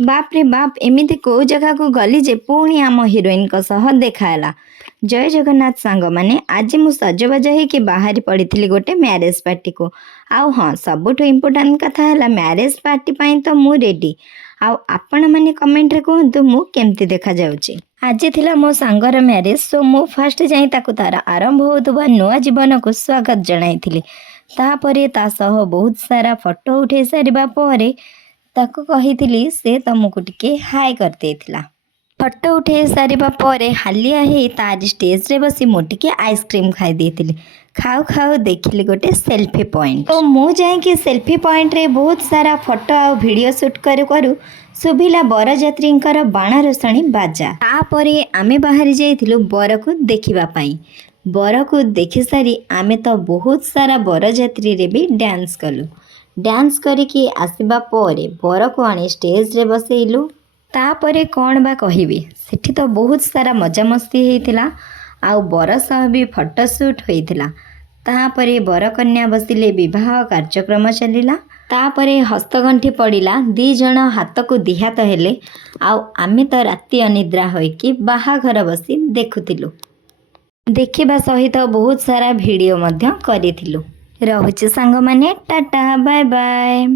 बाप रे बाप एमिति को जगह को गली जे पुणी आम हिरोइन सह देखाला। जय जगन्नाथ सांग माने आज मु सजबाज होइकि बाहरी पड़ी गोटे म्यारेज पार्टी को। आउ हाँ सबुठ इम्पोर्टाट कथा है म्यारेज पार्टी पाई तो मु रेडी। आउ आपण माने कमेंट रे कहतु मु केमती देखा जाउची। आज थिला मो सांगर म्यारेज सो मु फास्ट जाई ताकु तार आरंभ होतुबा नुआ जीवन को स्वागत जणाइथिली। तापरे ता सह बहुत सारा फोटो उठे सारिबा परे ताकू कही से तुमको टिके हाय करदेला। फोटो उठे सारिबा परे हालिया हे तार स्टेज रे बसी मु टिके आइसक्रीम खाई देथिली। खाऊ खाऊ देखिली गोटे सेल्फी पॉइंट तो मु जाइके सेल्फी पॉइंट रे बहुत सारा फोटो आ वीडियो शूट करू करू सुभिला बरजात्री बाण रोषणी बाजा। तापरे आमे बाहरी जाइथिलु बर को देखिबा पाई। बर को देखि सारी आमे तो बहुत सारा बरजात्री रे भी डांस कलु। डांस करिकी आसिबा परे बर को आनी स्टेज रे बसैलु। तापरे कौन बा कहिबी सेठी तो बहुत सारा मजामस्ती होइतिला। आउ बर सह भी फोटोशूट होइतिला। तापरे बर कन्या बसिले विवाह कार्यक्रम चलिला। तापरे हस्तगंठी पड़िला दी जण हाथ को दिहात हेले। आउ आमे तो राति अनिद्रा होइकी बाहाघर बसी देखुतिलु। देखिबा सहित बहुत सारा वीडियो मध्य करिथिलु। रहुछि सांग माने टाटा बाय बाय।